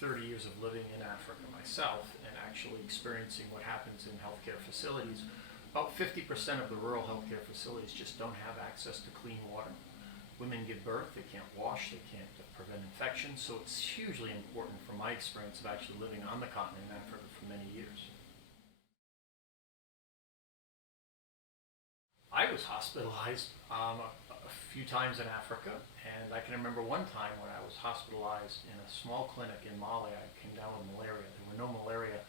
30 years of living in Africa myself and actually experiencing what happens in healthcare facilities, about 50% of the rural healthcare facilities just don't have access to clean water. Women give birth, they can't wash, they can't prevent infections, so it's hugely important from my experience of actually living on the continent in Africa for many years. I was hospitalized a few times in Africa, and I can remember one time when I was hospitalized in a small clinic in Mali. I came down with malaria. There were no malaria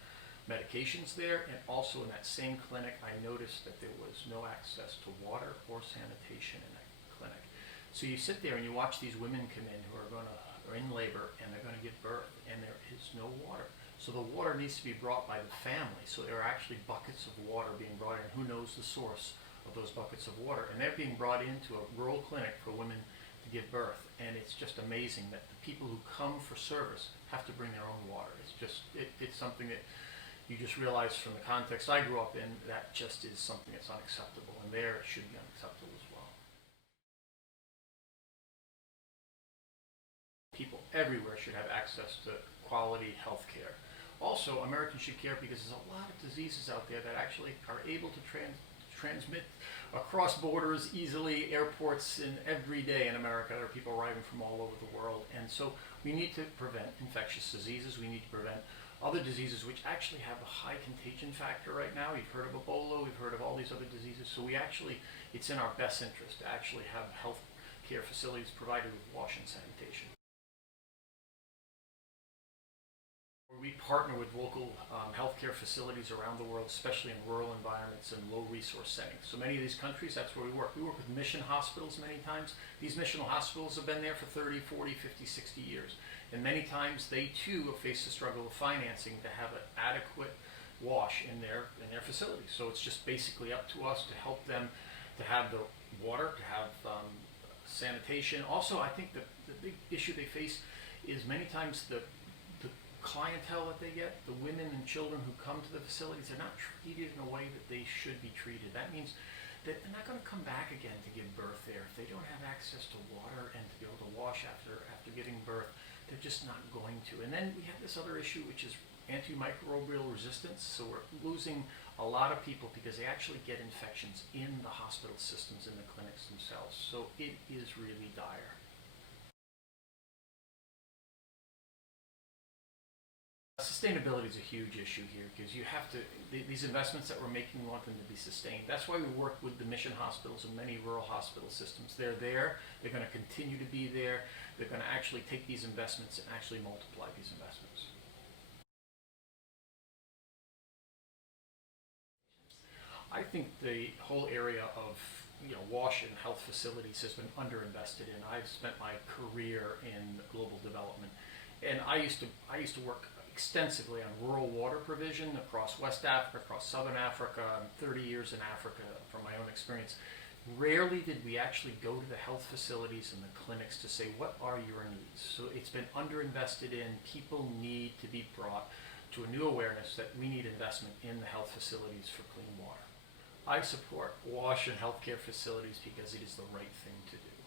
medications there, and also in that same clinic I noticed that there was no access to water or sanitation in that clinic. So you sit there and you watch these women come in who are in labor and they're going to give birth, and there is no water. So the water needs to be brought by the family. So there are actually buckets of water being brought in. Who knows the source of those buckets of water? And they're being brought into a rural clinic for women to give birth. And it's just amazing that the people who come for service have to bring their own water. It's something that you just realize from the context I grew up in, that just is something that's unacceptable, and there it should be unacceptable as well. People everywhere should have access to quality health care. Also, Americans should care because there's a lot of diseases out there that actually are able to transmit across borders easily. Airports in every day in America, there are people arriving from all over the world, and so we need to prevent infectious diseases. We need to prevent other diseases which actually have a high contagion factor right now. You've heard of Ebola, we've heard of all these other diseases, so it's in our best interest to actually have health care facilities provided with wash and sanitation. We partner with local healthcare facilities around the world, especially in rural environments and low resource settings. So many of these countries, that's where we work. We work with mission hospitals many times. These mission hospitals have been there for 30, 40, 50, 60 years. And many times they too have faced the struggle of financing to have an adequate wash in their facilities. So it's just basically up to us to help them to have the water, to have sanitation. Also, I think the big issue they face is many times the clientele that they get, the women and children who come to the facilities, they're not treated in a way that they should be treated. That means that they're not going to come back again to give birth there. If they don't have access to water and to be able to wash after giving birth, they're just not going to. And then we have this other issue, which is antimicrobial resistance. So we're losing a lot of people because they actually get infections in the hospital systems, in the clinics themselves. So it is really dire. Sustainability is a huge issue here because you have to, these investments that we're making, we want them to be sustained. That's why we work with the mission hospitals and many rural hospital systems. They're there, they're going to continue to be there, they're going to actually take these investments and actually multiply these investments. I think the whole area of wash and health facilities has been underinvested in. I've spent my career in global development, and I used to work extensively on rural water provision across West Africa, across Southern Africa. I'm 30 years in Africa from my own experience. Rarely did we actually go to the health facilities and the clinics to say, what are your needs? So it's been underinvested in. People need to be brought to a new awareness that we need investment in the health facilities for clean water. I support wash and healthcare facilities because it is the right thing to do.